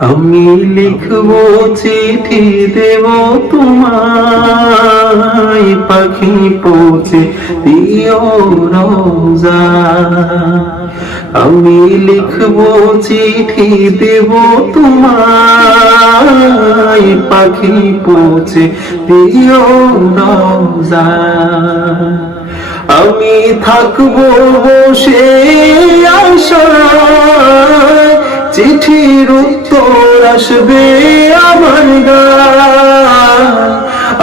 আমি লিখবো চিঠি দেব তোমায়, পাখি পৌঁছে দিও রোজা। আমি লিখবো চিঠি দেব তোমায়, পাখি পৌঁছে দিও রোজা। আমি থাকবো বসে আশায়, চিঠির উত্তর আসবে আমার গায়।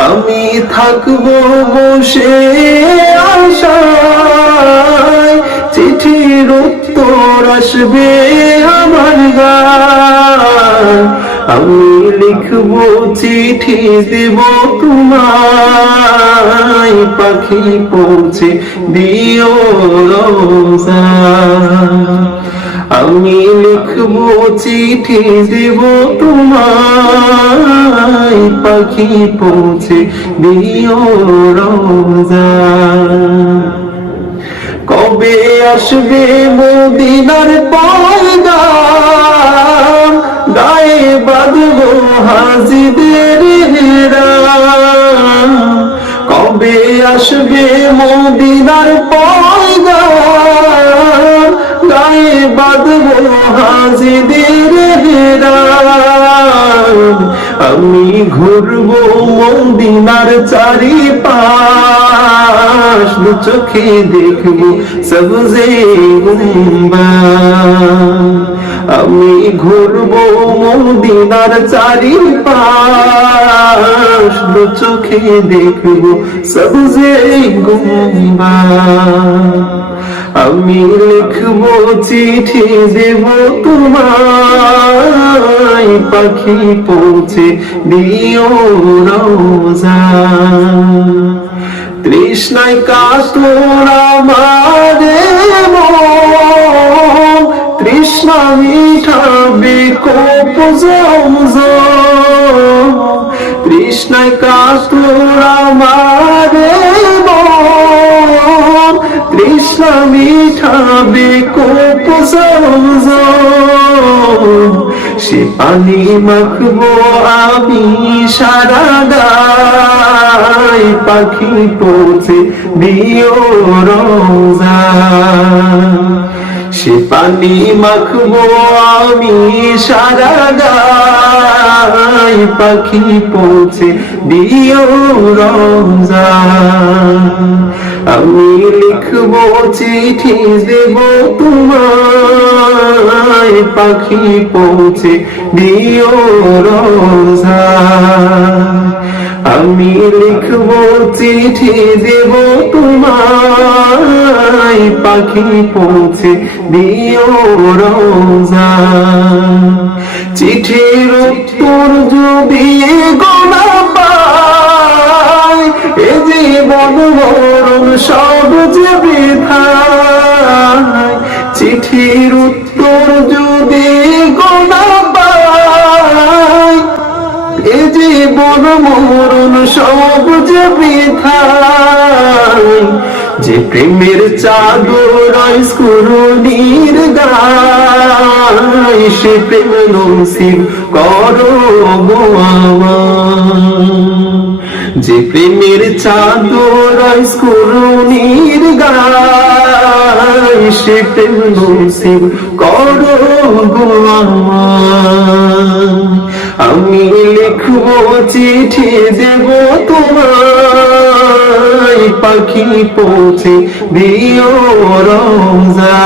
আমি থাকবো বসে আশায়, চিঠির উত্তর আসবে আমার গায়। আমি লিখবো চিঠি দেব তোমায়, পাখি পৌঁছে দিও রোজা। আমি লিখবো চিঠি দেব তোমায়, পাখি পৌঁছে দিও রোজা। কবে আসবে মদিনার পয়গাম, গায়ে বাঁধবো হাজিদের হেরাম। কবে আসবে মদিনার পয়গাম, গায়ে বাঁধবো হাজিদের হেরাম। আমি ঘুরবো মদিনার চারিপাশ, দু চোখে দেখবো সবজে গুম্বাদ। আমি ঘুরবো মদিনার চারিপাশ, দু চোখে দেখবো সবজে গুম্বাদ। আমি লিখবো চিঠি দেব তোমায়, পাখি পৌঁছে দিও রোজা। তৃষ্ণায় কাতর আমার মন, তৃষ্ণা মিটাবে কোপ জমজম। তৃষ্ণায় কাতর আমার মন, তৃষ্ণা মিটাবে কোপ জমজম। সে পানি মাখবো আমি সারা গায়, পাখি পৌঁছে দিও রোজা। সে পানি মাখবো আমি সারা গায়, পাখি পৌঁছে দিও রোজা। আমি লিখবো চিঠি দেব তোমায়, পাখি পৌঁছে দিও রোজা। আমি লিখবো চিঠি দেব তোমায়, পাখি পৌঁছে দিও রোজা। চিঠির উত্তর যদি গোনা পাই, এ জীবন মরণ সব যে বৃথায়। চিঠির উত্তর যদি গোনা পাই, এ জীবন মরণ সব যে বৃথায়। যে প্রেমের চাদর স্কুরনির গায়, সে প্রেম নসিব করো গো আমার। যে প্রেমের চাদর স্কুরনির গায়, সে প্রেম নসিব করো গো আমার। আমি লিখবো চিঠি দেব তোমায়, পাখি পৌঁছে দিও রোজা।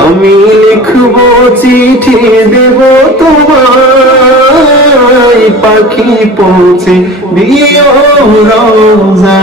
আমি লিখবো চিঠি দেব তোমায়, পাখি পৌঁছে দিও রোজা।